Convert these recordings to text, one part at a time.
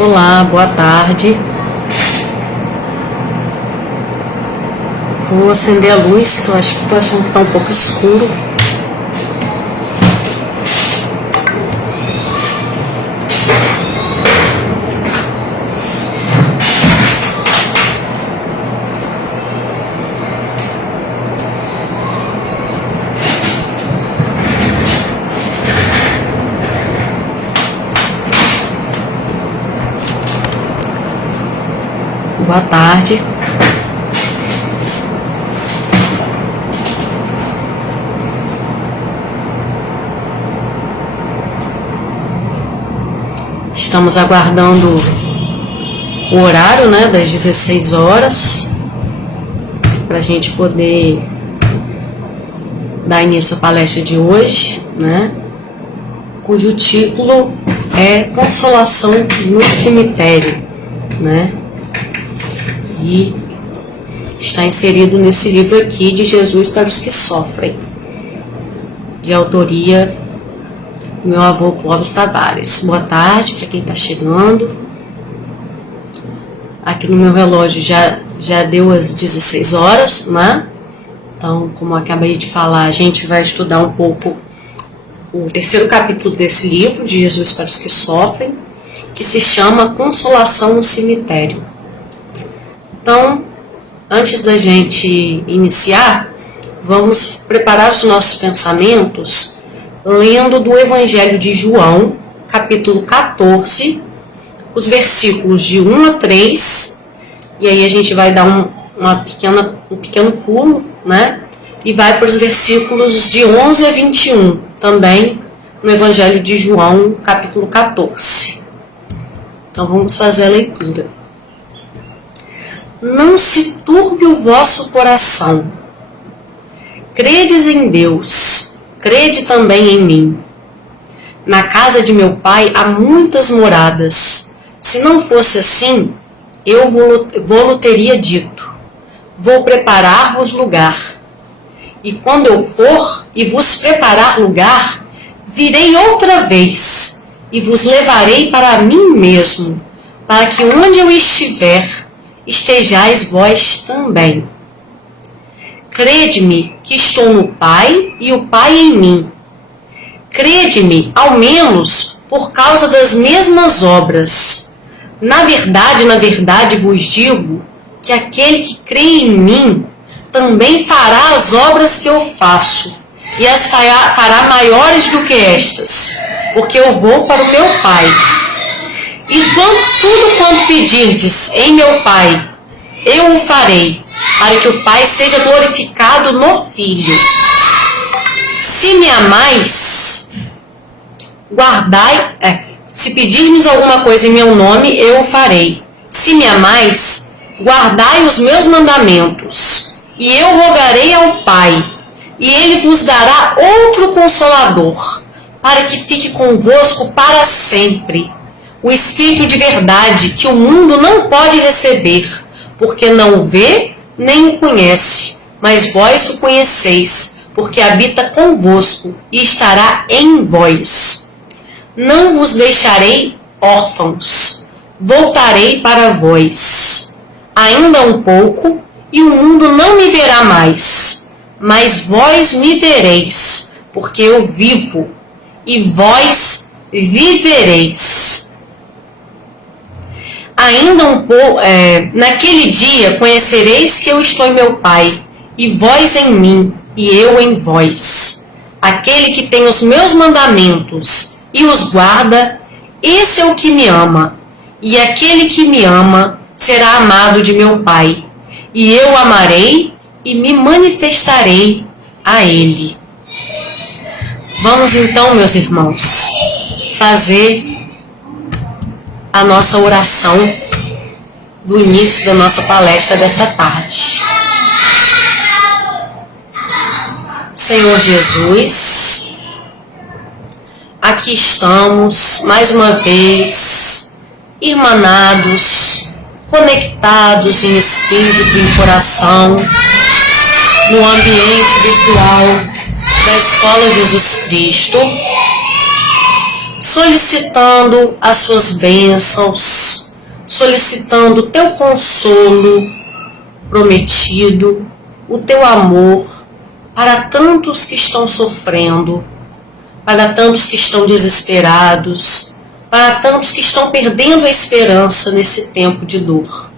Olá, boa tarde. Vou acender a luz, que eu acho que estou achando que está um pouco escuro. Boa tarde. Estamos aguardando o horário, né, das 16 horas, para a gente poder dar início à palestra de hoje, né, cujo título é Consolação no Cemitério, né? E está inserido nesse livro aqui de Jesus para os que sofrem, de autoria do meu avô Clóvis Tavares. Boa tarde para quem está chegando. Aqui no meu relógio já deu as 16 horas, né? Então, como eu acabei de falar, a gente vai estudar um pouco o terceiro capítulo desse livro, de Jesus para os que sofrem, que se chama Consolação no Cemitério. Então, antes da gente iniciar, vamos preparar os nossos pensamentos lendo do Evangelho de João, capítulo 14, os versículos de 1 a 3, e aí a gente vai dar um pequeno pulo, né? E vai para os versículos de 11 a 21, também no Evangelho de João, capítulo 14. Então vamos fazer a leitura. Não se turbe o vosso coração. Credes em Deus, crede também em mim. Na casa de meu pai há muitas moradas. Se não fosse assim, eu vou-lo teria dito. Vou preparar-vos lugar. E quando eu for e vos preparar lugar, virei outra vez e vos levarei para mim mesmo, para que onde eu estiver, estejais vós também. Crede-me que estou no Pai e o Pai em mim. Crede-me, ao menos, por causa das mesmas obras. Na verdade vos digo que aquele que crê em mim também fará as obras que eu faço, e as fará maiores do que estas, porque eu vou para o meu Pai. E tudo quanto pedirdes em meu Pai, eu o farei, para que o Pai seja glorificado no Filho. Se me amais, se pedirmos alguma coisa em meu nome, eu o farei. Se me amais, guardai os meus mandamentos, e eu rogarei ao Pai, e ele vos dará outro Consolador, para que fique convosco para sempre. O Espírito de verdade, que o mundo não pode receber, porque não o vê nem o conhece, mas vós o conheceis, porque habita convosco e estará em vós. Não vos deixarei órfãos, voltarei para vós. Ainda um pouco, e o mundo não me verá mais, mas vós me vereis, porque eu vivo, e vós vivereis. Ainda um pouco, naquele dia conhecereis que eu estou em meu Pai, e vós em mim, e eu em vós. Aquele que tem os meus mandamentos e os guarda, esse é o que me ama. E aquele que me ama será amado de meu Pai, e eu amarei e me manifestarei a ele. Vamos então, meus irmãos, fazer a nossa oração do início da nossa palestra dessa tarde. Senhor Jesus, aqui estamos mais uma vez, irmanados, conectados em espírito e em coração, no ambiente virtual da Escola Jesus Cristo, solicitando as suas bênçãos, solicitando o teu consolo prometido, o teu amor para tantos que estão sofrendo, para tantos que estão desesperados, para tantos que estão perdendo a esperança nesse tempo de dor.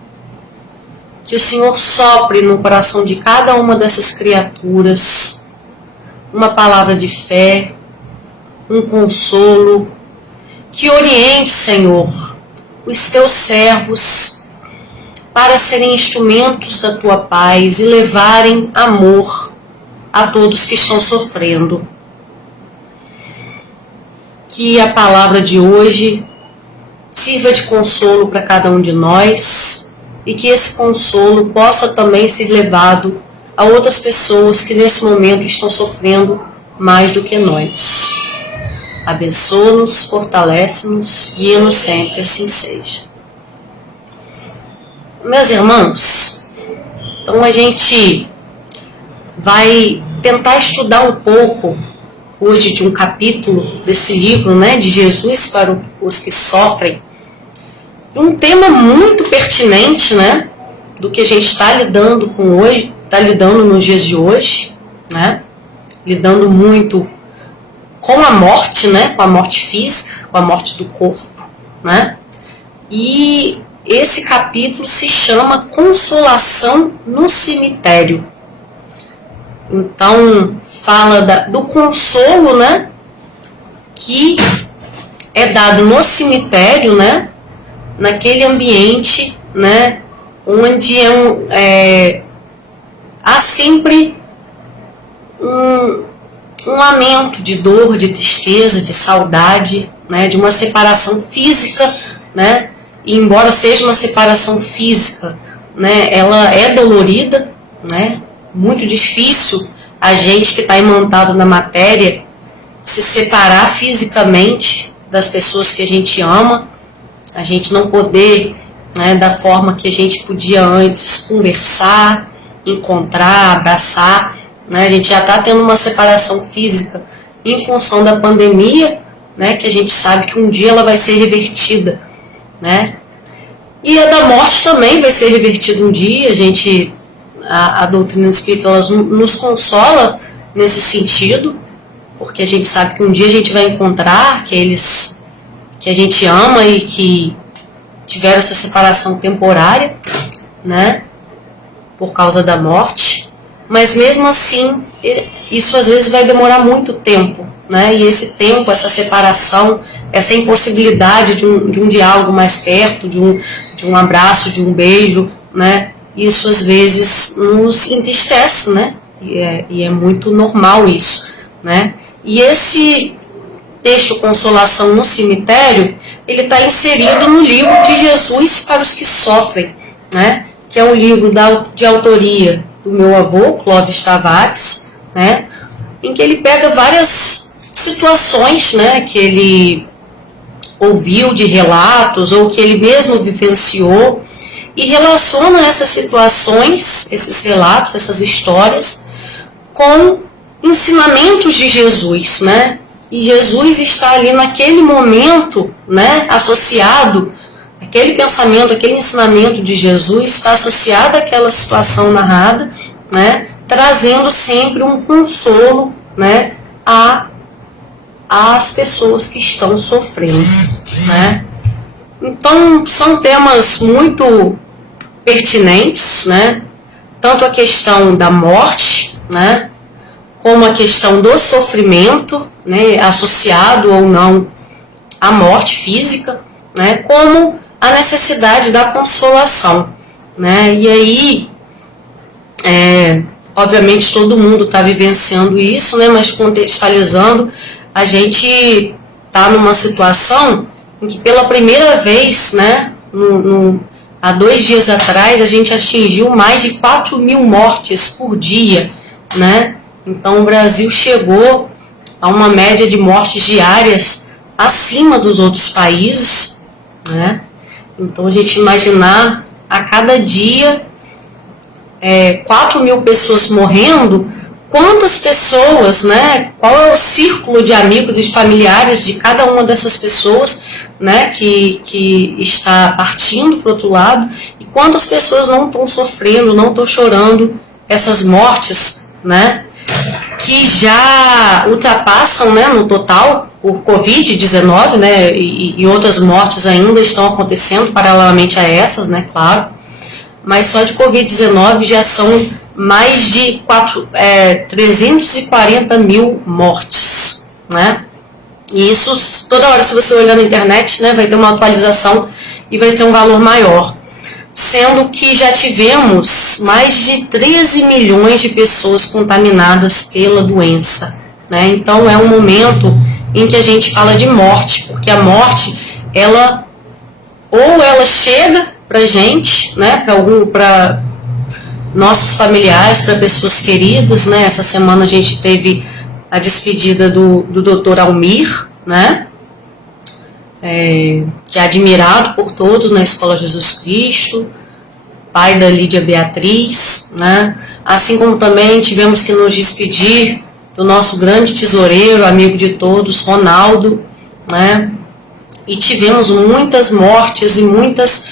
Que o Senhor sopre no coração de cada uma dessas criaturas uma palavra de fé, um consolo, que oriente, Senhor, os teus servos para serem instrumentos da tua paz e levarem amor a todos que estão sofrendo. Que a palavra de hoje sirva de consolo para cada um de nós e que esse consolo possa também ser levado a outras pessoas que nesse momento estão sofrendo mais do que nós. Abençoa-nos, fortalece-nos, guia-nos sempre, assim seja. Meus irmãos, então a gente vai tentar estudar um pouco hoje de um capítulo desse livro, né, de Jesus para os que sofrem, um tema muito pertinente, né, do que a gente está lidando com hoje, está lidando nos dias de hoje, né, lidando muito com a morte, né, com a morte física, com a morte do corpo, né, e esse capítulo se chama Consolação no Cemitério. Então, fala do consolo, né, que é dado no cemitério, né, naquele ambiente, né, onde há sempre um lamento de dor, de tristeza, de saudade, né, de uma separação física, né, e embora seja uma separação física, né, ela é dolorida, né, muito difícil a gente que está imantado na matéria se separar fisicamente das pessoas que a gente ama, a gente não poder, né, da forma que a gente podia antes, conversar, encontrar, abraçar, né, a gente já está tendo uma separação física em função da pandemia, né, que a gente sabe que um dia ela vai ser revertida, né, e a da morte também vai ser revertida um dia. A doutrina espírita ela nos consola nesse sentido, porque a gente sabe que um dia a gente vai encontrar aqueles que a gente ama e que tiveram essa separação temporária, né, por causa da morte, mas mesmo assim isso às vezes vai demorar muito tempo, né, e esse tempo, essa separação, essa impossibilidade de um diálogo mais perto, de um abraço, de um beijo, né, isso às vezes nos entristece, né, e é muito normal isso, né, e esse texto Consolação no Cemitério, ele está inserido no livro de Jesus para os que sofrem, né, que é um livro de autoria do meu avô, Clóvis Tavares, né, em que ele pega várias situações, né, que ele ouviu de relatos ou que ele mesmo vivenciou e relaciona essas situações, esses relatos, essas histórias com ensinamentos de Jesus, né? E Jesus está ali naquele momento, né, associado, aquele pensamento, aquele ensinamento de Jesus está associado àquela situação narrada, né, trazendo sempre um consolo, né, às pessoas que estão sofrendo, né. Então, são temas muito pertinentes, né, tanto a questão da morte, né, como a questão do sofrimento, né, associado ou não à morte física, né, como a necessidade da consolação, né, e aí, obviamente todo mundo está vivenciando isso, né, mas contextualizando, a gente está numa situação em que pela primeira vez, né, há 2 dias atrás, a gente atingiu mais de 4.000 mortes por dia, né, então o Brasil chegou a uma média de mortes diárias acima dos outros países, né? Então a gente imaginar a cada dia 4.000 pessoas morrendo, quantas pessoas, né, qual é o círculo de amigos e familiares de cada uma dessas pessoas, né, que está partindo para o outro lado, e quantas pessoas não estão sofrendo, não estão chorando essas mortes, né, que já ultrapassam, né, no total, por Covid-19, né, e outras mortes ainda estão acontecendo paralelamente a essas, né, claro, mas só de Covid-19 já são mais de 340 mil mortes, né, e isso, toda hora, se você olhar na internet, né, vai ter uma atualização e vai ter um valor maior, sendo que já tivemos mais de 13 milhões de pessoas contaminadas pela doença, né? Então é um momento em que a gente fala de morte, porque a morte, ela chega pra gente, né, para nossos familiares, para pessoas queridas, né? Essa semana a gente teve a despedida do Dr. Almir, né? Que é admirado por todos na Escola Jesus Cristo, pai da Lídia Beatriz, né? Assim como também tivemos que nos despedir do nosso grande tesoureiro, amigo de todos, Ronaldo, né? E tivemos muitas mortes e muitas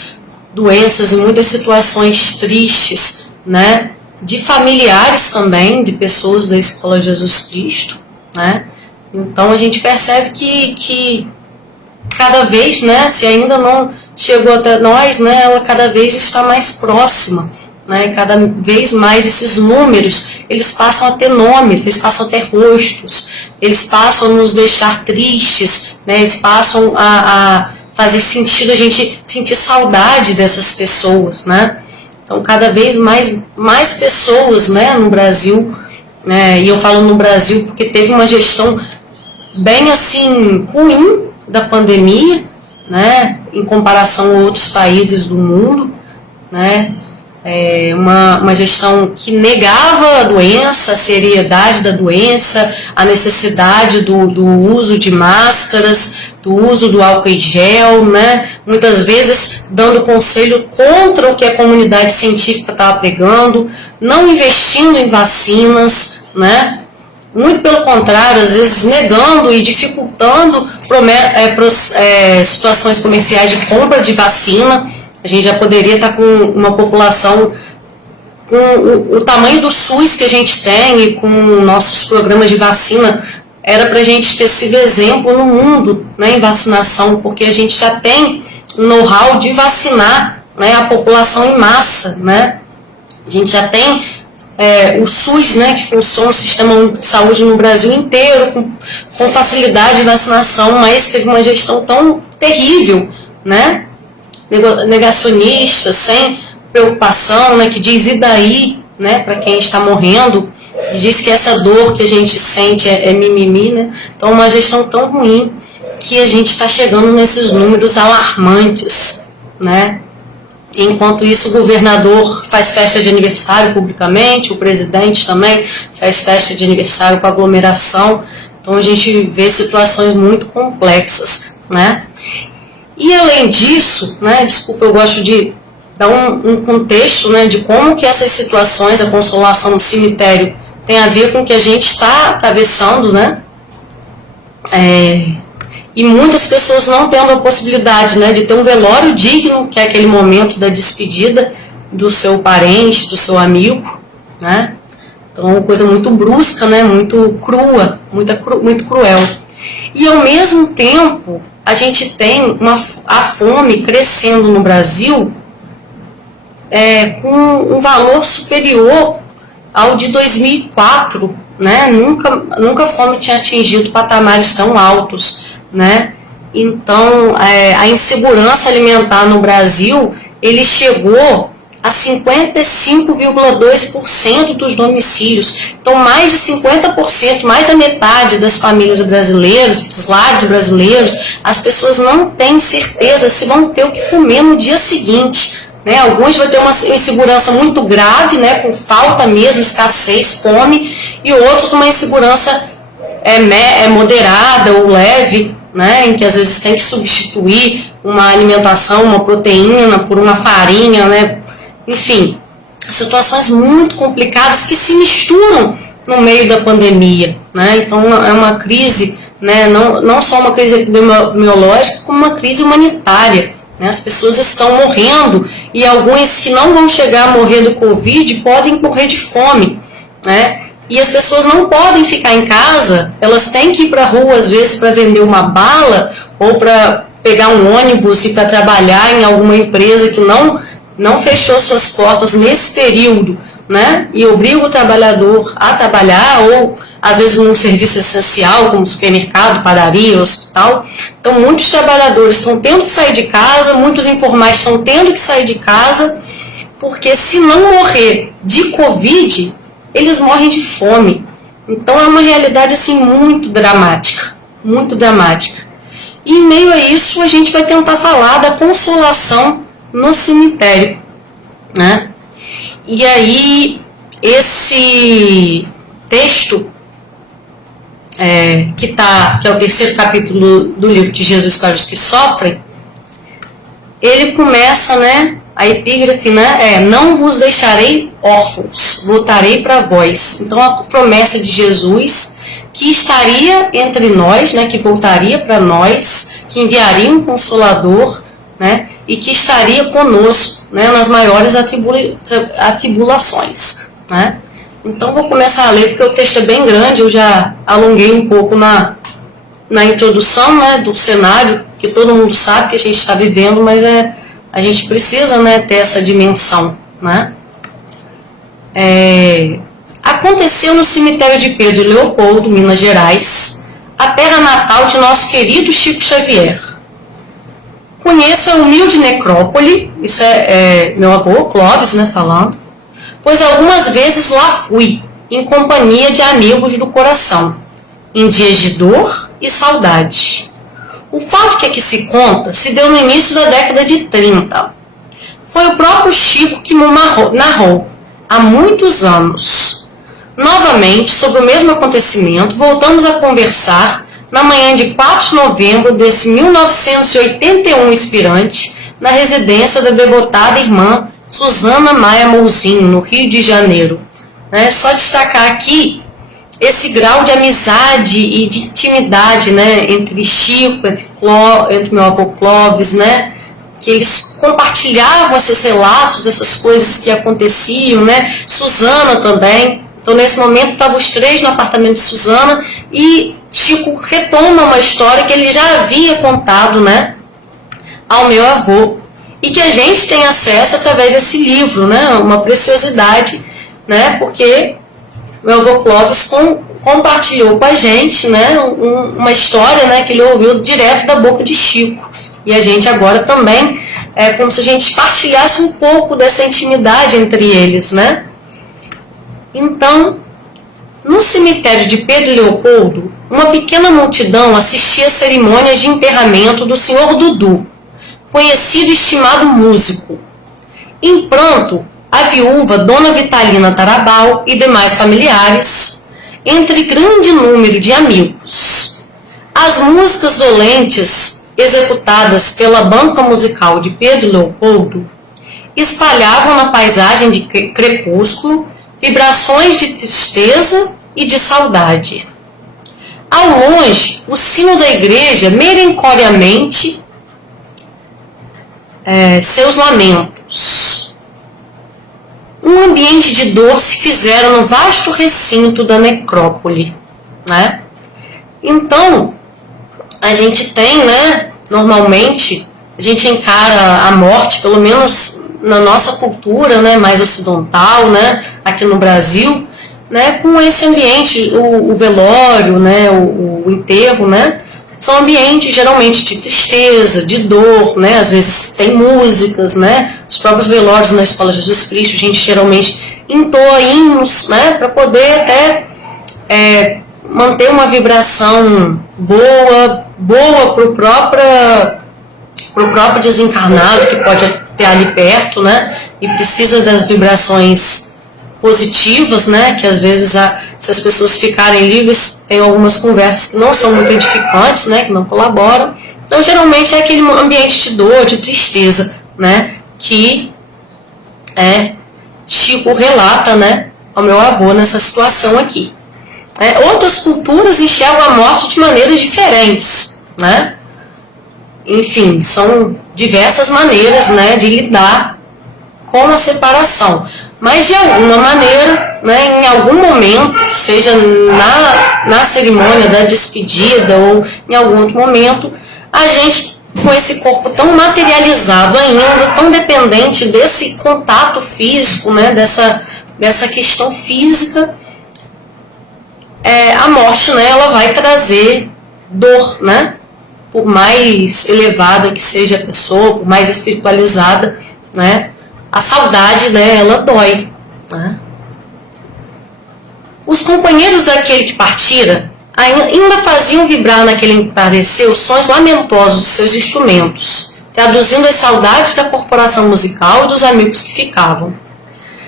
doenças e muitas situações tristes, né? De familiares também, de pessoas da Escola Jesus Cristo, né? Então a gente percebe que cada vez, né, se ainda não chegou até nós, né, ela cada vez está mais próxima, né, cada vez mais esses números, eles passam a ter nomes, eles passam a ter rostos, eles passam a nos deixar tristes, né, eles passam a fazer sentido, a gente sentir saudade dessas pessoas, né. Então cada vez mais pessoas, né, no Brasil, né, e eu falo no Brasil porque teve uma gestão bem assim ruim da pandemia, né, em comparação a outros países do mundo, né, uma gestão que negava a doença, a seriedade da doença, a necessidade do uso de máscaras, do uso do álcool em gel, né, muitas vezes dando conselho contra o que a comunidade científica estava pregando, não investindo em vacinas, né, muito pelo contrário, às vezes negando e dificultando situações comerciais de compra de vacina. A gente já poderia estar com uma população com o tamanho do SUS que a gente tem e com nossos programas de vacina, era para a gente ter sido exemplo no mundo, né, em vacinação, porque a gente já tem um know-how de vacinar, né, a população em massa, né? A gente já tem o SUS, né, que funciona, o sistema de saúde no Brasil inteiro, com facilidade de vacinação, mas teve uma gestão tão terrível, né, negacionista, sem preocupação, né, que diz e daí, né, para quem está morrendo, e diz que essa dor que a gente sente é mimimi, né, então uma gestão tão ruim que a gente está chegando nesses números alarmantes, né. Enquanto isso, o governador faz festa de aniversário publicamente, o presidente também faz festa de aniversário com aglomeração. Então a gente vê situações muito complexas, né? E além disso, né, desculpa, eu gosto de dar um contexto, né, de como que essas situações, a consolação no cemitério, tem a ver com o que a gente está atravessando, né? E muitas pessoas não tendo a possibilidade, né, de ter um velório digno, que é aquele momento da despedida do seu parente, do seu amigo, né? Então, uma coisa muito brusca, né, muito crua, muito cruel. E, ao mesmo tempo, a gente tem a fome crescendo no Brasil com um valor superior ao de 2004, né? Nunca a fome tinha atingido patamares tão altos, né? Então a insegurança alimentar no Brasil, ele chegou a 55,2% dos domicílios. Então mais de 50%, mais da metade das famílias brasileiras, dos lares brasileiros, as pessoas não têm certeza se vão ter o que comer no dia seguinte, né? Alguns vão ter uma insegurança muito grave, né, com falta mesmo, escassez, fome, e outros uma insegurança moderada ou leve, né, em que às vezes tem que substituir uma alimentação, uma proteína por uma farinha, né, enfim, situações muito complicadas que se misturam no meio da pandemia, né? Então é uma crise, né? Não só uma crise epidemiológica, como uma crise humanitária, né? As pessoas estão morrendo e alguns que não vão chegar a morrer do Covid podem morrer de fome, né? E as pessoas não podem ficar em casa, elas têm que ir para a rua às vezes para vender uma bala ou para pegar um ônibus e para trabalhar em alguma empresa que não fechou suas portas nesse período, né? E obriga o trabalhador a trabalhar, ou às vezes num serviço essencial, como supermercado, padaria, hospital. Então muitos trabalhadores estão tendo que sair de casa, muitos informais estão tendo que sair de casa, porque se não morrer de Covid, eles morrem de fome. Então é uma realidade assim muito dramática, muito dramática. E em meio a isso a gente vai tentar falar da consolação no cemitério, né? E aí esse texto que é o terceiro capítulo do livro de Jesus para os que sofrem, ele começa, né? A epígrafe, né, não vos deixarei órfãos, voltarei para vós. Então a promessa de Jesus que estaria entre nós, né, que voltaria para nós, que enviaria um Consolador, né, e que estaria conosco, né, nas maiores atribulações, né. Então vou começar a ler porque o texto é bem grande, eu já alonguei um pouco na introdução, né, do cenário que todo mundo sabe que a gente está vivendo, mas a gente precisa, né, ter essa dimensão, né? Aconteceu no cemitério de Pedro Leopoldo, Minas Gerais, a terra natal de nosso querido Chico Xavier. Conheço a humilde necrópole, isso é meu avô, Clóvis, né, falando, pois algumas vezes lá fui, em companhia de amigos do coração, em dias de dor e saudade. O fato que aqui se conta se deu no início da década de 30. Foi o próprio Chico que me narrou, há muitos anos. Novamente, sobre o mesmo acontecimento, voltamos a conversar na manhã de 4 de novembro desse 1981 expirante, na residência da devotada irmã Susana Maia Mouzinho, no Rio de Janeiro. Só destacar aqui esse grau de amizade e de intimidade, né, entre Chico, entre meu avô Clóvis, né, que eles compartilhavam esses relatos, essas coisas que aconteciam, né, Susana também. Então nesse momento estavam os três no apartamento de Susana e Chico retoma uma história que ele já havia contado, né, ao meu avô e que a gente tem acesso através desse livro, né, uma preciosidade, né, porque meu avô Clóvis compartilhou com a gente, né, uma história, né, que ele ouviu direto da boca de Chico. E a gente agora também, é como se a gente partilhasse um pouco dessa intimidade entre eles, né? Então, no cemitério de Pedro Leopoldo, uma pequena multidão assistia a cerimônias de enterramento do senhor Dudu, conhecido e estimado músico. Em pranto, a viúva Dona Vitalina Tarabal e demais familiares, entre grande número de amigos. As músicas dolentes, executadas pela banca musical de Pedro Leopoldo, espalhavam na paisagem de crepúsculo vibrações de tristeza e de saudade. Ao longe, o sino da igreja melancoliamente seus lamentos. Um ambiente de dor se fizera no vasto recinto da necrópole, né? Então, a gente tem, né, normalmente, a gente encara a morte, pelo menos na nossa cultura, né, mais ocidental, né, aqui no Brasil, né, com esse ambiente, o velório, né, o enterro, né, são ambientes geralmente de tristeza, de dor, né, às vezes tem músicas, né, os próprios velórios na Escola Jesus Cristo, a gente geralmente entoa hinos, né, para poder até manter uma vibração boa para o próprio desencarnado que pode ter ali perto, né, e precisa das vibrações positivas, né, que às vezes se as pessoas ficarem livres, tem algumas conversas que não são muito edificantes, né, que não colaboram. Então geralmente é aquele ambiente de dor, de tristeza, né, que Chico relata, né, ao meu avô nessa situação aqui. né? Outras culturas enxergam a morte de maneiras diferentes, né? Enfim, são diversas maneiras, né, de lidar com a separação. Mas de alguma maneira, né, em algum momento, seja na cerimônia da despedida ou em algum outro momento, a gente, com esse corpo tão materializado ainda, tão dependente desse contato físico, né, dessa questão física, a morte, né, ela vai trazer dor, né? Por mais elevada que seja a pessoa, por mais espiritualizada, né? A saudade, né, ela dói, né? Os companheiros daquele que partira ainda faziam vibrar naquele parecer os sons lamentosos dos seus instrumentos, traduzindo as saudades da corporação musical e dos amigos que ficavam.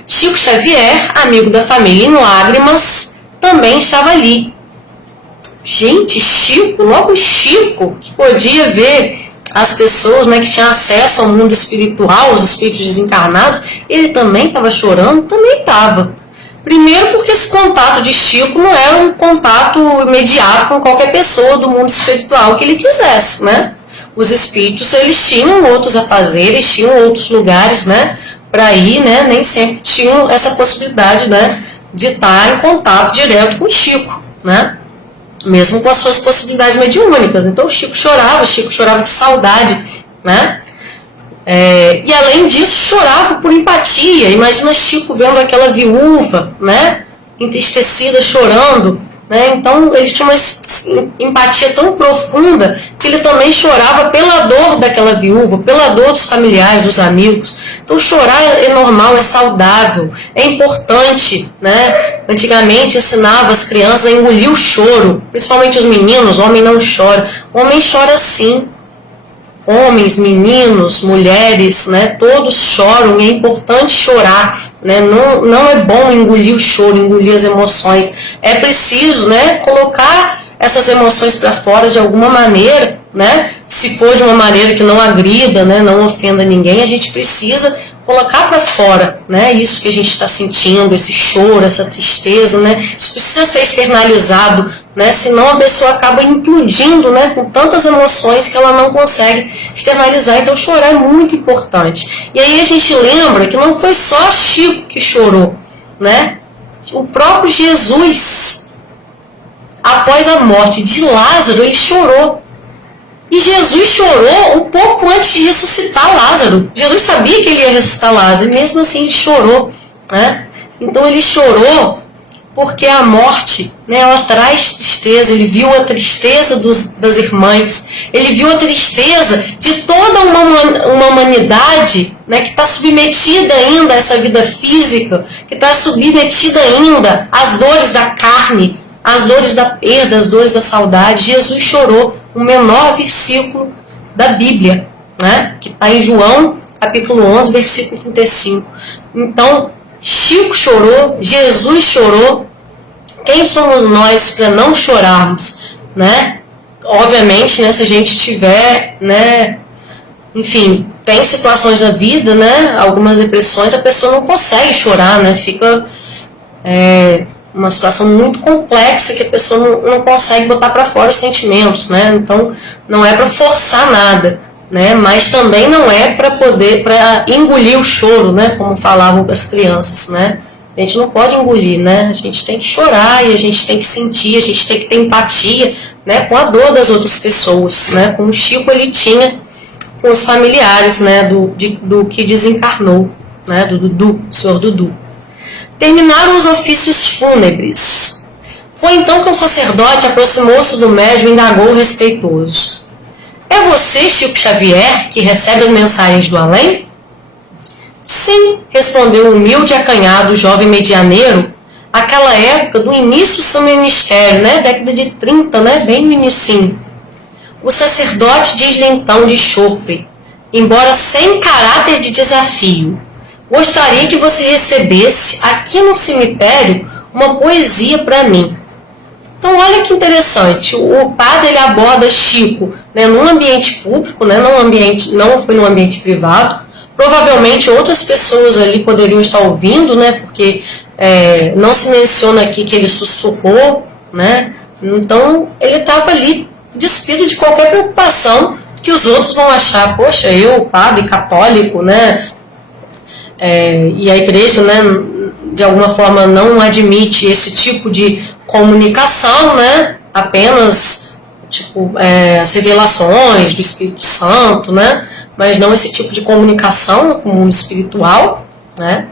Chico Xavier, amigo da família em lágrimas, também estava ali. Gente, Chico, logo Chico, que podia ver as pessoas, né, que tinham acesso ao mundo espiritual, os espíritos desencarnados, ele também estava chorando? Também estava. Primeiro porque esse contato de Chico não era um contato imediato com qualquer pessoa do mundo espiritual que ele quisesse, né? Os espíritos, eles tinham outros afazeres, tinham outros lugares, né, para ir, né? Nem sempre tinham essa possibilidade, né, de estar em contato direto com Chico, né? Mesmo com as suas possibilidades mediúnicas. Então o Chico chorava de saudade, né? E além disso, chorava por empatia. Imagina Chico vendo aquela viúva, né, entristecida, chorando, né? Então ele tinha uma empatia tão profunda que ele também chorava pela dor daquela viúva, pela dor dos familiares, dos amigos. Então chorar é normal, é saudável, é importante, né? Antigamente ensinava as crianças a engolir o choro, principalmente os meninos. Homem não chora, homem chora sim. Homens, meninos, mulheres, né, todos choram, e é importante chorar, né, não é bom engolir o choro, engolir as emoções, é preciso, né, colocar essas emoções para fora de alguma maneira, né, se for de uma maneira que não agrida, né, não ofenda ninguém, a gente precisa colocar para fora, né, isso que a gente está sentindo, esse choro, essa tristeza, né, isso precisa ser externalizado, né, senão a pessoa acaba implodindo, né, com tantas emoções que ela não consegue externalizar. Então chorar é muito importante. E aí a gente lembra que não foi só Chico que chorou, né, o próprio Jesus, após a morte de Lázaro, ele chorou. E Jesus chorou um pouco antes de ressuscitar Lázaro. Jesus sabia que ele ia ressuscitar Lázaro, e mesmo assim ele chorou, né? Então ele chorou porque a morte, né, ela traz tristeza. Ele viu a tristeza das irmãs, ele viu a tristeza de toda uma humanidade, né, que está submetida ainda a essa vida física, que está submetida ainda às dores da carne, às dores da perda, às dores da saudade. Jesus chorou, o menor versículo da Bíblia, né, que está em João, capítulo 11, versículo 35. Então, Chico chorou, Jesus chorou. Quem somos nós para não chorarmos, né? Obviamente, né, se a gente tiver, né, enfim, tem situações na vida, né, algumas depressões, a pessoa não consegue chorar, né, fica uma situação muito complexa que a pessoa não consegue botar para fora os sentimentos, né? Então não é para forçar nada, né? Mas também não é para engolir o choro, né? Como falavam as crianças, né? A gente não pode engolir, né? A gente tem que chorar e a gente tem que sentir, a gente tem que ter empatia, né, com a dor das outras pessoas, né? Como o Chico ele tinha com os familiares, né, do que desencarnou, né? Do Dudu, o senhor Dudu. Terminaram os ofícios fúnebres. Foi então que um sacerdote aproximou-se do médium e indagou respeitoso: é você, Chico Xavier, que recebe as mensagens do além? Sim, respondeu o humilde e acanhado jovem medianeiro, aquela época do início do seu ministério, né, década de 30, né, bem no inicinho. O sacerdote diz-lhe então de chofre, embora sem caráter de desafio: gostaria que você recebesse aqui no cemitério uma poesia para mim. Então olha que interessante, o padre ele aborda Chico, né, num ambiente público, né, não foi num ambiente privado. Provavelmente outras pessoas ali poderiam estar ouvindo, né, porque não se menciona aqui que ele sussurrou, né? Então ele estava ali despido de qualquer preocupação que os outros vão achar, poxa, eu, padre católico, né? E a igreja, né, de alguma forma não admite esse tipo de comunicação, né? Apenas tipo, as revelações do Espírito Santo, né? Mas não esse tipo de comunicação com o mundo espiritual, né?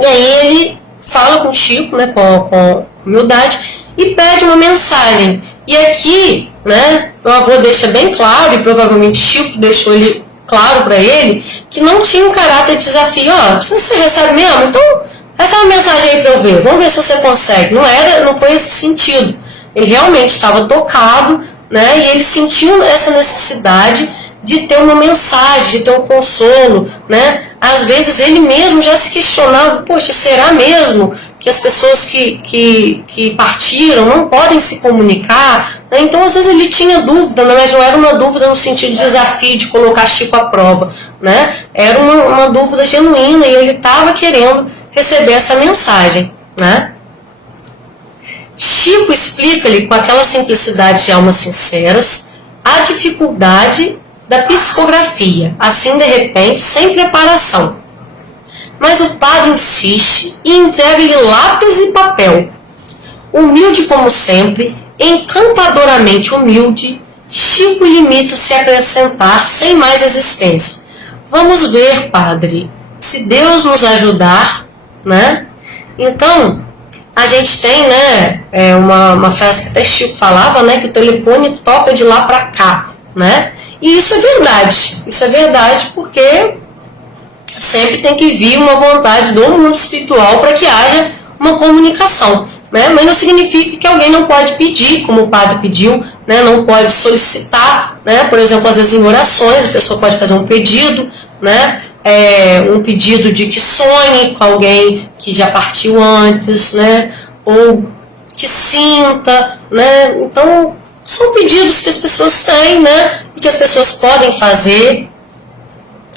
E aí ele fala com Chico, né, com humildade, e pede uma mensagem. E aqui, né, meu avô deixa bem claro, e provavelmente Chico deixou ele claro para ele, que não tinha um caráter de desafio. Se você recebe mesmo, então essa é uma mensagem aí para eu ver, vamos ver se você consegue. Não foi esse sentido. Ele realmente estava tocado, né, e ele sentiu essa necessidade de ter uma mensagem, de ter um consolo, né? Às vezes ele mesmo já se questionava, poxa, será mesmo que as pessoas que partiram não podem se comunicar? Né? Então, às vezes ele tinha dúvida, né? Mas não era uma dúvida no sentido de desafio, de colocar Chico à prova, né? Era uma dúvida genuína e ele estava querendo receber essa mensagem, né? Chico explica-lhe com aquela simplicidade de almas sinceras a dificuldade da psicografia, assim de repente, sem preparação. Mas o padre insiste e entrega-lhe lápis e papel. Humilde como sempre, encantadoramente humilde, Chico limita-se a acrescentar sem mais existência. Vamos ver, padre, se Deus nos ajudar, né? Então, a gente tem, né, uma frase que até Chico falava, né, que o telefone toca de lá para cá, né? E isso é verdade porque sempre tem que vir uma vontade do mundo espiritual para que haja uma comunicação, né? Mas não significa que alguém não pode pedir, como o padre pediu, né? Não pode solicitar, né? Por exemplo, às vezes em orações a pessoa pode fazer um pedido, né? Um pedido de que sonhe com alguém que já partiu antes, né? Ou que sinta, né? Então, são pedidos que as pessoas têm, né? E que as pessoas podem fazer.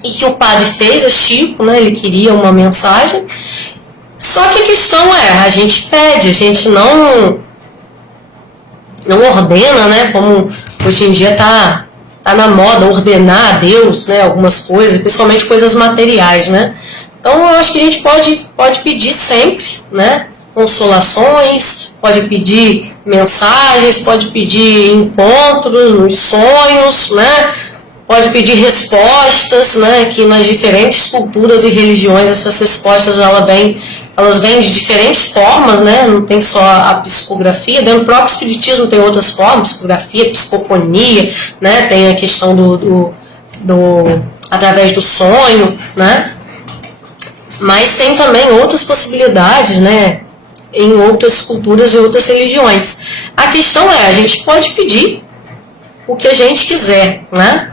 E que o padre fez a Chico, né? Ele queria uma mensagem. Só que a questão a gente pede, a gente não ordena, né? Como hoje em dia tá na moda ordenar a Deus, né? Algumas coisas, principalmente coisas materiais, né? Então eu acho que a gente pode pedir sempre, né? Consolações, pode pedir mensagens, pode pedir encontros nos sonhos, né? Pode pedir respostas, né? Que nas diferentes culturas e religiões essas respostas elas vêm de diferentes formas, né? Não tem só a psicografia, dentro do próprio espiritismo tem outras formas, psicografia, psicofonia, né? Tem a questão do através do sonho, né? Mas tem também outras possibilidades, né? Em outras culturas e outras religiões. A questão a gente pode pedir o que a gente quiser, né?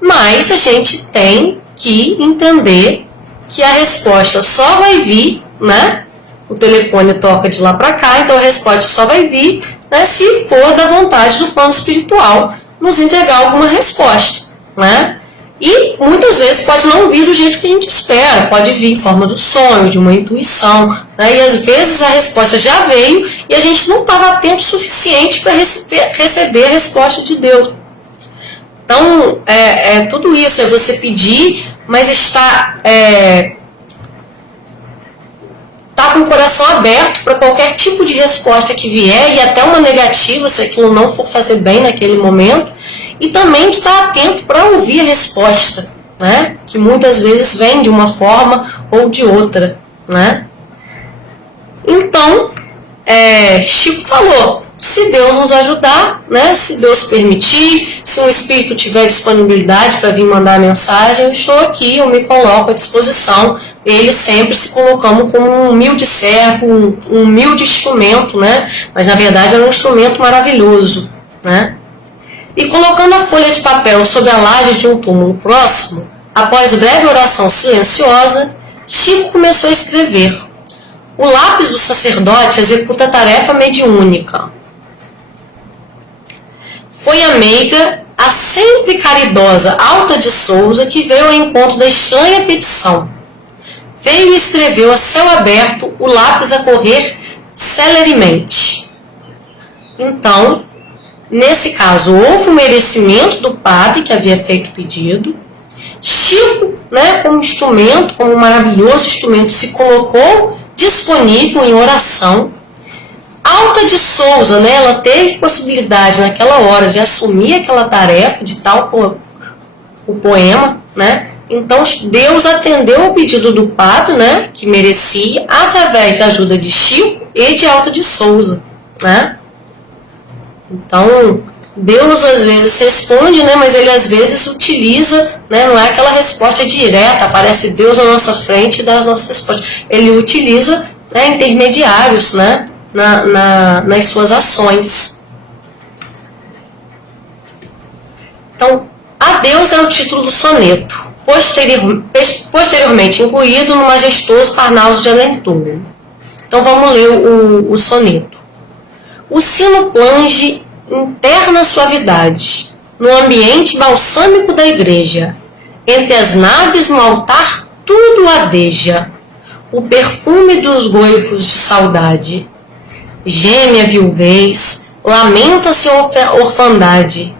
Mas a gente tem que entender que a resposta só vai vir, né? O telefone toca de lá para cá, então a resposta só vai vir, né, se for da vontade do plano espiritual nos entregar alguma resposta, né? E muitas vezes pode não vir do jeito que a gente espera, pode vir em forma do sonho, de uma intuição, né? E às vezes a resposta já veio e a gente não estava atento o suficiente para receber a resposta de Deus. Então, tudo isso, você pedir, mas está com o coração aberto para qualquer tipo de resposta que vier, e até uma negativa, se aquilo não for fazer bem naquele momento, e também estar atento para ouvir a resposta, né? Que muitas vezes vem de uma forma ou de outra, né? Então, Chico falou, se Deus nos ajudar, né? Se Deus permitir, se o Espírito tiver disponibilidade para vir mandar a mensagem, eu estou aqui, eu me coloco à disposição. Ele sempre se colocando como um humilde servo, um humilde instrumento, né? Mas na verdade é um instrumento maravilhoso, né? E colocando a folha de papel sobre a laje de um túmulo próximo, após breve oração silenciosa, Chico começou a escrever. O lápis do sacerdote executa a tarefa mediúnica. Foi a meiga, a sempre caridosa Alta de Souza, que veio ao encontro da estranha petição. Veio e escreveu a céu aberto, o lápis a correr celeremente. Então, nesse caso, houve o merecimento do padre que havia feito o pedido. Chico, né, como instrumento, como um maravilhoso instrumento, se colocou disponível em oração. Alta de Souza, né, ela teve possibilidade naquela hora de assumir aquela tarefa de tal o poema, né? Então Deus atendeu ao pedido do padre, né, que merecia, através da ajuda de Chico e de Alta de Souza, né? Então Deus às vezes responde, né, mas ele às vezes utiliza, né, não é aquela resposta direta, aparece Deus na nossa frente e dá as nossas respostas. Ele utiliza, né, intermediários, né, nas suas ações. Então, Adeus é o título do soneto, posteriormente incluído no majestoso Parnaso de Alentúmulo. Então vamos ler o soneto. O sino plange em terna suavidade, no ambiente balsâmico da igreja. Entre as naves no altar tudo adeja, o perfume dos goivos de saudade. Geme a viuvez, lamenta-se a orfandade,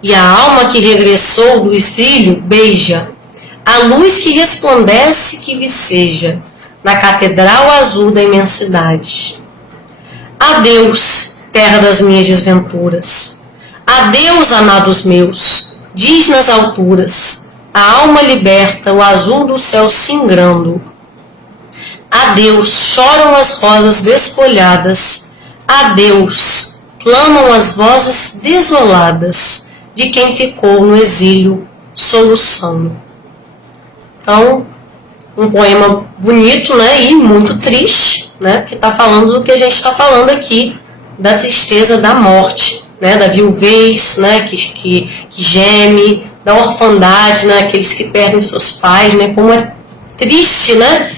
e a alma que regressou do exílio beija a luz que resplandece que viceja na catedral azul da imensidade. Adeus, terra das minhas desventuras. Adeus, amados meus, diz nas alturas, a alma liberta, o azul do céu singrando. Adeus, choram as rosas desfolhadas. Adeus, clamam as vozes desoladas de quem ficou no exílio soluçando. Então, um poema bonito, né, e muito triste, né, porque está falando do que a gente está falando aqui, da tristeza da morte, né, da viuvez, né, que geme, da orfandade, né, aqueles que perdem seus pais, né, como é triste, né,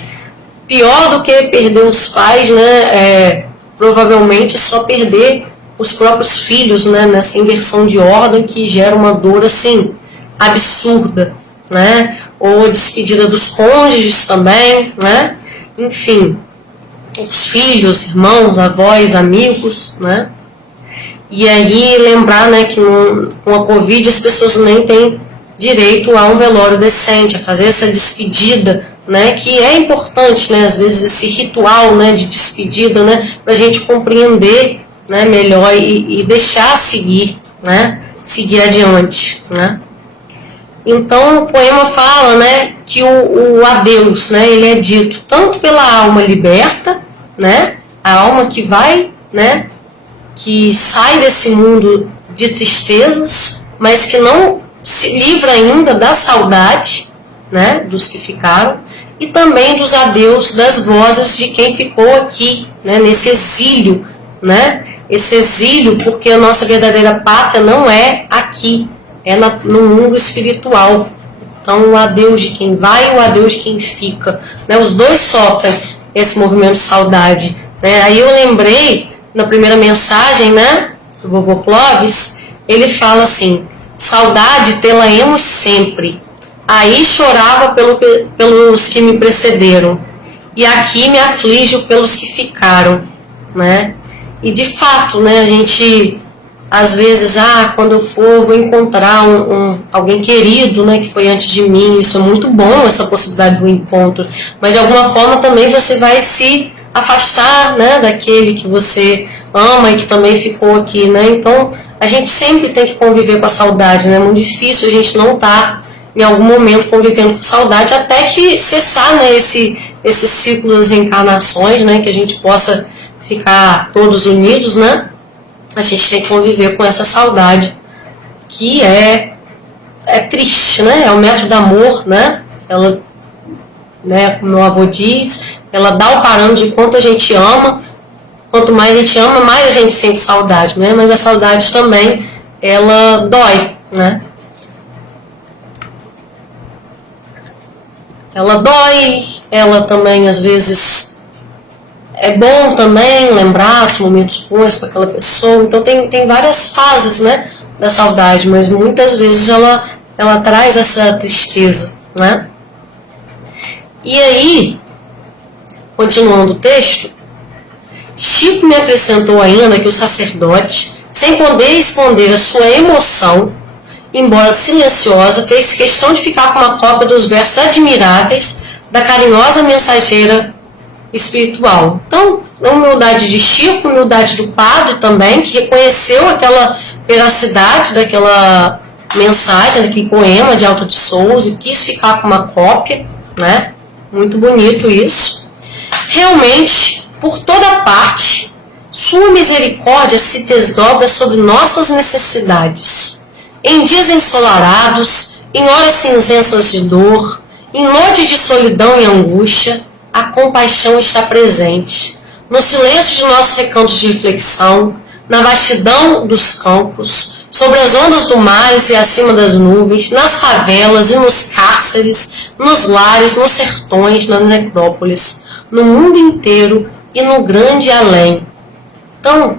pior do que perder os pais, né, provavelmente é só perder os próprios filhos, né, nessa inversão de ordem que gera uma dor assim absurda, né, ou a despedida dos cônjuges também, né, enfim, os filhos, irmãos, avós, amigos, né, e aí lembrar, né, que com a Covid as pessoas nem têm direito a um velório decente, a fazer essa despedida, né, que é importante, né, às vezes esse ritual, né, de despedida, né, para a gente compreender, né, melhor e deixar seguir, né, seguir adiante, né. Então o poema fala, né, que o adeus, né, ele é dito tanto pela alma liberta, né, a alma que vai, né, que sai desse mundo de tristezas, mas que não se livra ainda da saudade, né, dos que ficaram, e também dos adeus das vozes de quem ficou aqui, né, nesse exílio, né, esse exílio porque a nossa verdadeira pátria não é aqui, é no mundo espiritual. Então o adeus de quem vai e o adeus de quem fica, né, os dois sofrem esse movimento de saudade, né. Aí eu lembrei na primeira mensagem, né, do vovô Clóvis, ele fala assim: saudade tê-la-emos sempre, aí chorava pelos que me precederam, e aqui me aflijo pelos que ficaram, né. E de fato, né, a gente às vezes, quando eu for, vou encontrar alguém querido, né, que foi antes de mim, isso é muito bom, essa possibilidade do encontro, mas de alguma forma também você vai se afastar, né, daquele que você ama e que também ficou aqui, né, então a gente sempre tem que conviver com a saudade, né, é muito difícil a gente não estar em algum momento convivendo com saudade, até que cessar, né, esse ciclo das reencarnações, né, que a gente possa ficar todos unidos, né, a gente tem que conviver com essa saudade, que é triste, né? É o método do amor, né? Ela, né, como meu avô diz, ela dá o parâmetro de quanto a gente ama, quanto mais a gente ama, mais a gente sente saudade, né? Mas a saudade também, ela dói, né? Ela dói, ela também às vezes é bom também lembrar os momentos bons com aquela pessoa. Então tem várias fases, né, da saudade, mas muitas vezes ela traz essa tristeza, né? E aí, continuando o texto, Chico me acrescentou ainda que o sacerdote, sem poder esconder a sua emoção, embora silenciosa, fez questão de ficar com uma cópia dos versos admiráveis da carinhosa mensageira espiritual. Então, a humildade de Chico, a humildade do padre também, que reconheceu aquela veracidade daquela mensagem, daquele poema de Alta de Souza e quis ficar com uma cópia, né? Muito bonito isso. Realmente, por toda parte, sua misericórdia se desdobra sobre nossas necessidades. Em dias ensolarados, em horas cinzentas de dor, em noites de solidão e angústia, a compaixão está presente. No silêncio de nossos recantos de reflexão, na vastidão dos campos, sobre as ondas do mar e acima das nuvens, nas favelas e nos cárceres, nos lares, nos sertões, nas necrópolis, no mundo inteiro e no grande além. Então,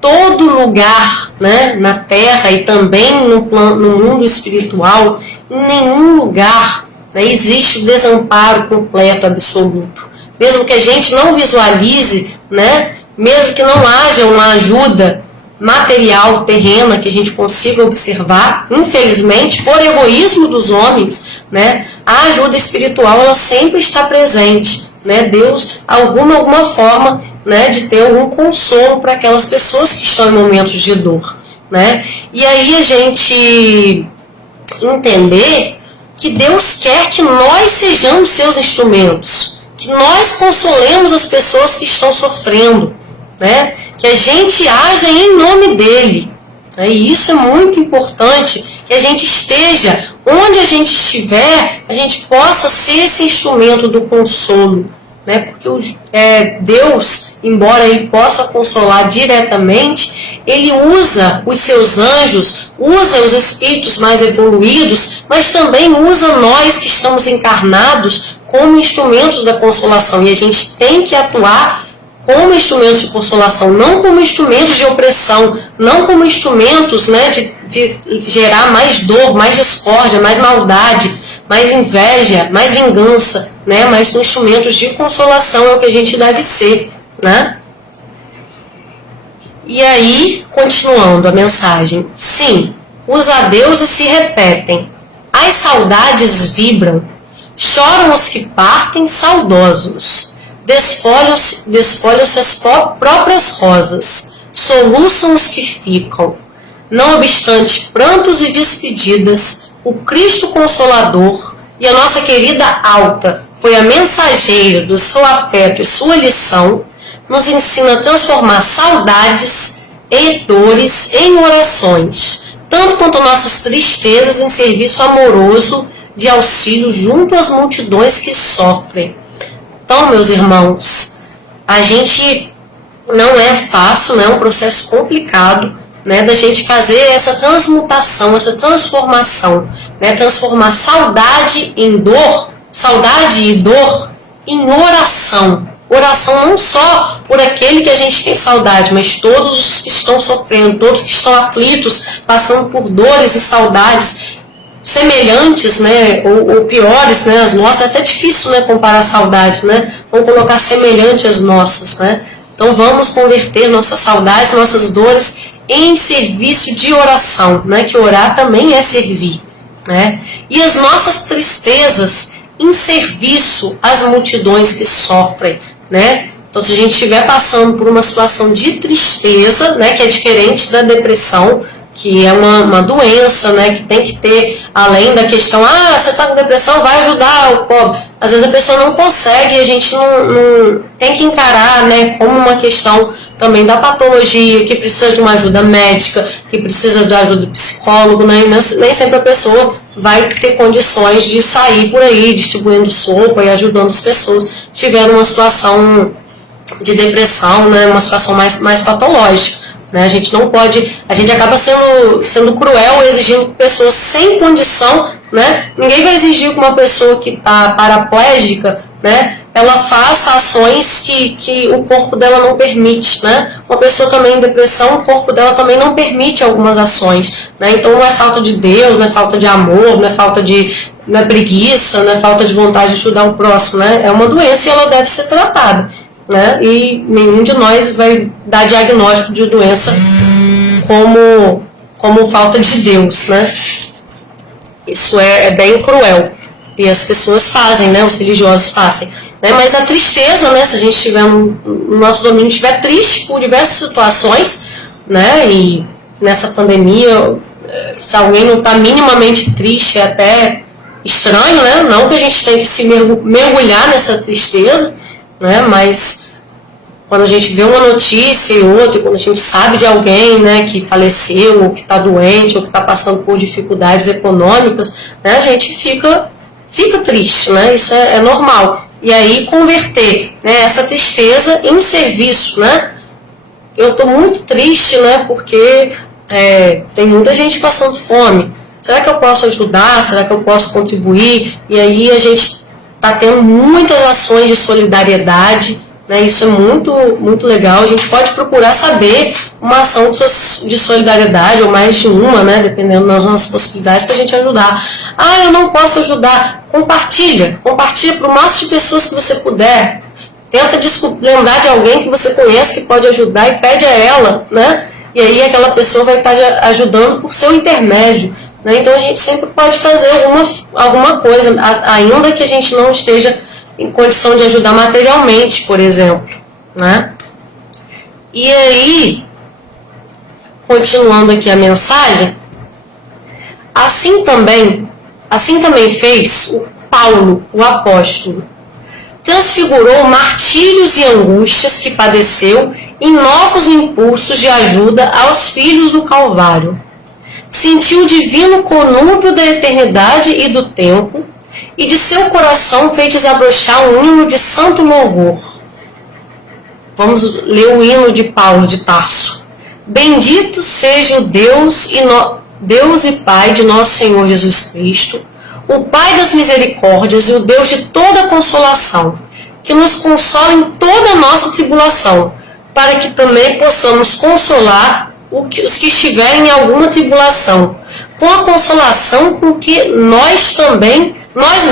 todo lugar, né, na terra e também no mundo espiritual, em nenhum lugar, né, existe o desamparo completo, absoluto. Mesmo que a gente não visualize, né, mesmo que não haja uma ajuda material, terrena, que a gente consiga observar, infelizmente, por egoísmo dos homens, né, a ajuda espiritual ela sempre está presente. Né, Deus, alguma forma, né, de ter algum consolo para aquelas pessoas que estão em momentos de dor. Né? E aí a gente entender que Deus quer que nós sejamos seus instrumentos, que nós consolemos as pessoas que estão sofrendo, né? Que a gente haja em nome dele. Né? E isso é muito importante, que a gente esteja, onde a gente estiver, a gente possa ser esse instrumento do consolo. Né? Porque Deus, embora ele possa consolar diretamente, ele usa os seus anjos, usa os espíritos mais evoluídos, mas também usa nós que estamos encarnados como instrumentos da consolação. E a gente tem que atuar como instrumentos de consolação, não como instrumentos de opressão, não como instrumentos, né, de gerar mais dor, mais discórdia, mais maldade, mais inveja, mais vingança, né, mas instrumentos de consolação é o que a gente deve ser. Né? E aí, continuando a mensagem, sim, os adeuses se repetem, as saudades vibram, choram os que partem saudosos, desfolham-se as próprias rosas, soluçam os que ficam. Não obstante prantos e despedidas, o Cristo Consolador e a nossa querida Alta foi a mensageira do seu afeto e sua lição, nos ensina a transformar saudades e dores em orações, tanto quanto nossas tristezas em serviço amoroso de auxílio junto às multidões que sofrem. Então, meus irmãos, a gente não é fácil, né? É um processo complicado, né, da gente fazer essa transmutação, essa transformação, né? Transformar saudade em dor, saudade e dor em oração. Oração não só por aquele que a gente tem saudade, mas todos os que estão sofrendo, todos que estão aflitos, passando por dores e saudades semelhantes, né, ou piores, né, as nossas. É até difícil, né, comparar saudades, né, vamos colocar semelhante às nossas, né. Então vamos converter nossas saudades, nossas dores em serviço de oração, né, que orar também é servir, né, e as nossas tristezas em serviço às multidões que sofrem, né. Então, se a gente estiver passando por uma situação de tristeza, né, que é diferente da depressão, que é uma doença, né, que tem que ter, além da questão, você está com depressão, vai ajudar o pobre. Às vezes a pessoa não consegue e a gente não tem que encarar, né, como uma questão também da patologia, que precisa de uma ajuda médica, que precisa de ajuda do psicólogo, né, e nem sempre a pessoa vai ter condições de sair por aí distribuindo sopa e ajudando as pessoas que tiveram uma situação de depressão, né, uma situação mais patológica. Né? A gente não pode, a gente acaba sendo cruel exigindo pessoas sem condição, né? Ninguém vai exigir que uma pessoa que está paraplégica, né, ela faça ações que o corpo dela não permite, né? Uma pessoa também em depressão, o corpo dela também não permite algumas ações, né? Então não é falta de Deus, não é falta de amor, não é preguiça, não é falta de vontade de ajudar o próximo, né? É uma doença e ela deve ser tratada. né? E nenhum de nós vai dar diagnóstico de doença como falta de Deus, né? Isso é bem cruel. E as pessoas fazem, né? Os religiosos fazem. Né? Mas a tristeza, né? Se a gente tiver no nosso domínio estiver triste por diversas situações, né? E nessa pandemia, se alguém não está minimamente triste, é até estranho, né? Não que a gente tenha que se mergulhar nessa tristeza, né? Mas quando a gente vê uma notícia e outra, quando a gente sabe de alguém, né, que faleceu, ou que está doente, ou que está passando por dificuldades econômicas, né, a gente fica triste, né? Isso é normal. E aí converter, né, essa tristeza em serviço, né? Eu estou muito triste, né, porque tem muita gente passando fome. Será que eu posso ajudar? Será que eu posso contribuir? E aí a gente está tendo muitas ações de solidariedade, né? Isso é muito, muito legal. A gente pode procurar saber uma ação de solidariedade, ou mais de uma, né? Dependendo das nossas possibilidades, para a gente ajudar. Ah, eu não posso ajudar. Compartilha para o máximo de pessoas que você puder. Tenta lembrar de alguém que você conhece que pode ajudar e pede a ela, né? E aí aquela pessoa vai estar ajudando por seu intermédio. Né? Então a gente sempre pode fazer alguma coisa, ainda que a gente não esteja em condição de ajudar materialmente, por exemplo. Né? E aí, continuando aqui a mensagem, assim também fez o Paulo, o apóstolo. Transfigurou martírios e angústias que padeceu em novos impulsos de ajuda aos filhos do Calvário. Sentiu o divino conúbio da eternidade e do tempo, e de seu coração fez desabrochar um hino de santo louvor. Vamos ler o hino de Paulo de Tarso. Bendito seja o Deus e Pai de nosso Senhor Jesus Cristo, o Pai das misericórdias e o Deus de toda consolação, que nos consola em toda a nossa tribulação, para que também possamos consolar os que estiverem em alguma tribulação, com a consolação com que nós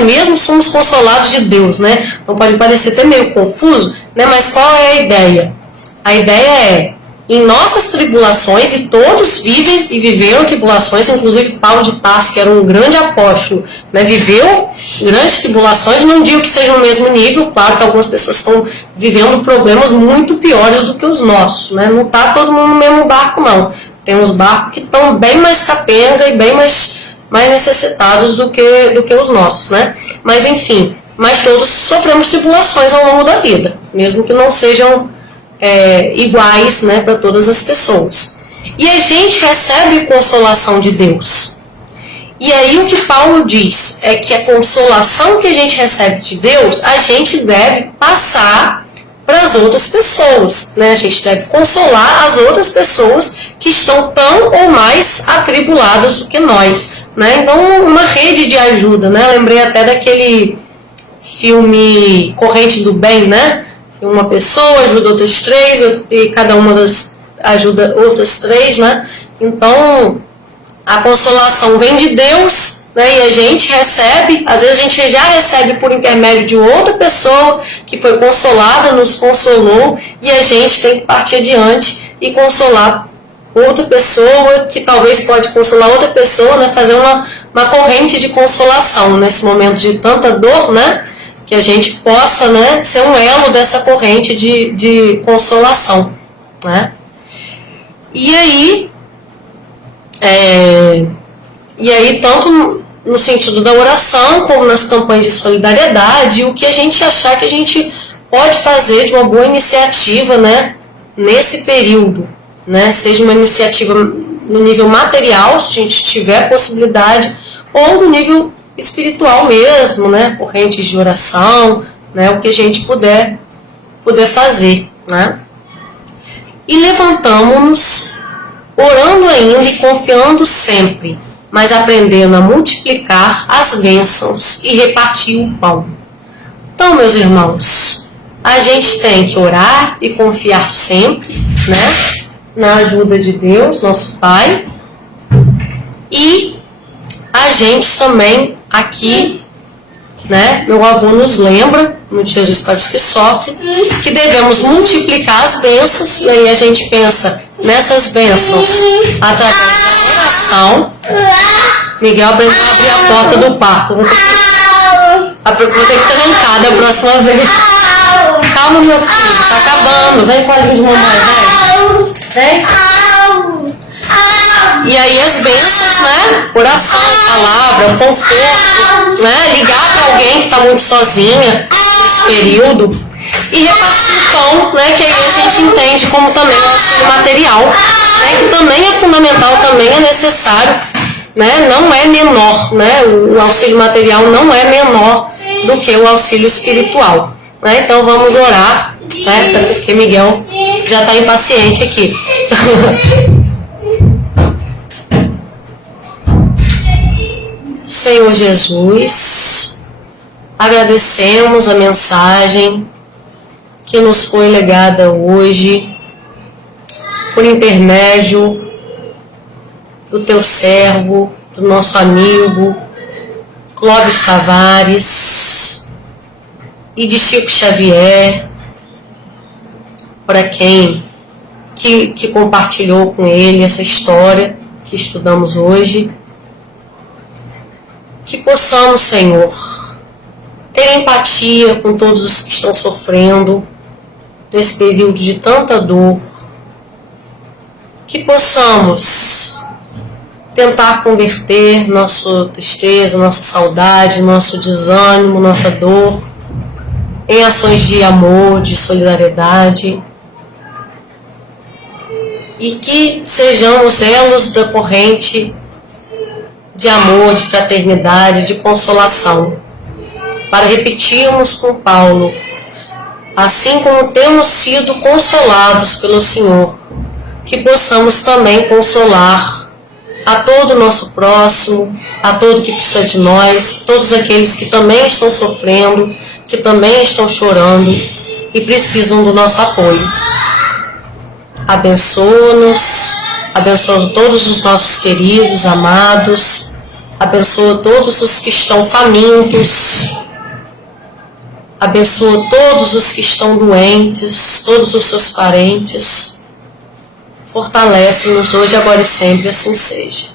mesmos somos consolados de Deus, né? Então pode parecer até meio confuso, né? Mas qual é a ideia? A ideia é, em nossas tribulações, e todos vivem e viveram tribulações, inclusive Paulo de Tarso, que era um grande apóstolo, né? Viveu grandes tribulações, não digo que seja no mesmo nível, claro que algumas pessoas estão vivendo problemas muito piores do que os nossos, né? Não está todo mundo no mesmo barco, não. Tem uns barcos que estão bem mais capenga e bem mais necessitados do que os nossos, né? Mas enfim, todos sofremos tribulações ao longo da vida, mesmo que não sejam iguais, né, para todas as pessoas. E a gente recebe consolação de Deus. E aí o que Paulo diz é que a consolação que a gente recebe de Deus, a gente deve passar para as outras pessoas, né? A gente deve consolar as outras pessoas que estão tão ou mais atribuladas do que nós, né? Então, uma rede de ajuda, né? Lembrei até daquele filme Corrente do Bem, né? Uma pessoa ajuda outras três e cada uma ajuda outras três, né? Então, a consolação vem de Deus, né? E a gente recebe, às vezes a gente já recebe por intermédio de outra pessoa que foi consolada, nos consolou, e a gente tem que partir adiante e consolar outra pessoa que talvez pode consolar outra pessoa, né? Fazer uma corrente de consolação nesse momento de tanta dor, né? Que a gente possa, né, ser um elo dessa corrente de consolação, né? E aí, tanto no sentido da oração, como nas campanhas de solidariedade, o que a gente achar que a gente pode fazer de uma boa iniciativa, né, nesse período, né? Seja uma iniciativa no nível material, se a gente tiver possibilidade, ou no nível espiritual mesmo, né? Correntes de oração, né? O que a gente puder fazer, né? E levantamo-nos, orando ainda e confiando sempre, mas aprendendo a multiplicar as bênçãos e repartir o pão. Então, meus irmãos, a gente tem que orar e confiar sempre, né? Na ajuda de Deus, nosso Pai, e a gente também aqui né? Meu avô nos lembra, no dia Jesus para os que sofrem, que devemos multiplicar as bênçãos, e aí a gente pensa nessas bênçãos através da oração. Miguel aprendeu a abrir a porta do quarto. Vou ter que trancar da próxima vez. Calma, meu filho, tá acabando. Vem com a gente, mamãe, vem. E aí as bênçãos, né? Oração, palavra, conforto, né? Ligar para alguém que está muito sozinha nesse período. E repartir o pão, né? Que aí a gente entende como também um auxílio material, né? Que também é fundamental, também é necessário, né? Não é menor, né? O auxílio material não é menor do que o auxílio espiritual, né? Então vamos orar, né? Porque Miguel já está impaciente aqui. Senhor Jesus, agradecemos a mensagem que nos foi legada hoje por intermédio do teu servo, do nosso amigo Clóvis Tavares e de Chico Xavier, para quem que compartilhou com ele essa história que estudamos hoje. Que possamos, Senhor, ter empatia com todos os que estão sofrendo nesse período de tanta dor. Que possamos tentar converter nossa tristeza, nossa saudade, nosso desânimo, nossa dor em ações de amor, de solidariedade. E que sejamos elos da corrente de amor, de fraternidade, de consolação, para repetirmos com Paulo, assim como temos sido consolados pelo Senhor, que possamos também consolar a todo o nosso próximo, a todo que precisa de nós, todos aqueles que também estão sofrendo, que também estão chorando e precisam do nosso apoio. Abençoa-nos, abençoa todos os nossos queridos, amados, abençoa todos os que estão famintos, abençoa todos os que estão doentes, todos os seus parentes. Fortalece-nos hoje, agora e sempre, assim seja.